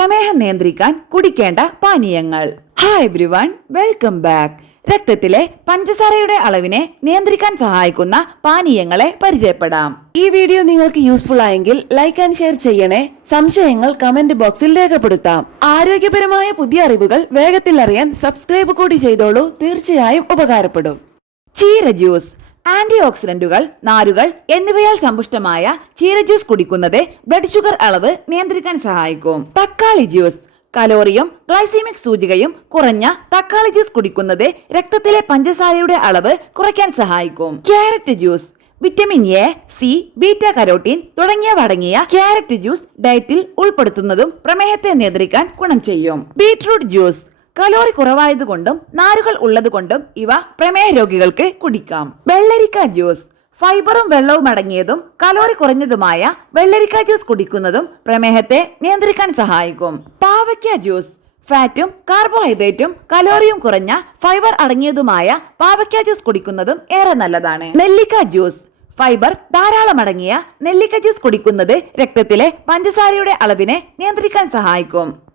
പ്രമേഹം നിയന്ത്രിക്കാൻ കുടിക്കേണ്ട പാനീയങ്ങൾ. Hi everyone, welcome back. രക്തത്തിലെ പഞ്ചസാരയുടെ അളവിനെ നിയന്ത്രിക്കാൻ സഹായിക്കുന്ന പാനീയങ്ങളെ പരിചയപ്പെടാം. ഈ വീഡിയോ നിങ്ങൾക്ക് യൂസ്ഫുൾ ആയെങ്കിൽ ലൈക്ക് ആൻഡ് ഷെയർ ചെയ്യണേ. സംശയങ്ങൾ കമന്റ് ബോക്സിൽ രേഖപ്പെടുത്താം. ആരോഗ്യപരമായ പുതിയ അറിവുകൾ വേഗത്തിൽ അറിയാൻ സബ്സ്ക്രൈബ് കൂടി ചെയ്തോളൂ. തീർച്ചയായും ഉപകാരപ്പെടും. ചീര ജ്യൂസ്. ആന്റി ഓക്സിഡന്റുകൾ, നാരുകൾ എന്നിവയാൽ സമ്പുഷ്ടമായ ചീര ജ്യൂസ് കുടിക്കുന്നത് ബ്ലഡ് ഷുഗർ അളവ് നിയന്ത്രിക്കാൻ സഹായിക്കും. തക്കാളി ജ്യൂസ്. കലോറിയും ഗ്ലൈസീമിക് സൂചികയും കുറഞ്ഞ തക്കാളി ജ്യൂസ് കുടിക്കുന്നത് രക്തത്തിലെ പഞ്ചസാരയുടെ അളവ് കുറയ്ക്കാൻ സഹായിക്കും. Carrot juice. Vitamin A, C, beta carotene തുടങ്ങിയവ അടങ്ങിയ ക്യാരറ്റ് ജ്യൂസ് ഡയറ്റിൽ ഉൾപ്പെടുത്തുന്നതും പ്രമേഹത്തെ നിയന്ത്രിക്കാൻ ഗുണം ചെയ്യും. Beetroot juice. കലോറി കുറവായതുകൊണ്ടും നാരുകൾ ഉള്ളതുകൊണ്ടും ഇവ പ്രമേഹ രോഗികൾക്ക് കുടിക്കാം. വെള്ളരിക്ക ജ്യൂസ്. ഫൈബറും വെള്ളവും അടങ്ങിയതും കലോറി കുറഞ്ഞതുമായ വെള്ളരിക്ക ജ്യൂസ് കുടിക്കുന്നതും പ്രമേഹത്തെ നിയന്ത്രിക്കാൻ സഹായിക്കും. പാവയ്ക്ക ജ്യൂസ്. ഫാറ്റും കാർബോഹൈഡ്രേറ്റും കലോറിയും കുറഞ്ഞ ഫൈബർ അടങ്ങിയതുമായ പാവയ്ക്ക ജ്യൂസ് കുടിക്കുന്നതും ഏറെ നല്ലതാണ്. നെല്ലിക്ക ജ്യൂസ്. ഫൈബർ ധാരാളം അടങ്ങിയ നെല്ലിക്ക ജ്യൂസ് കുടിക്കുന്നത് രക്തത്തിലെ പഞ്ചസാരയുടെ അളവിനെ നിയന്ത്രിക്കാൻ സഹായിക്കും.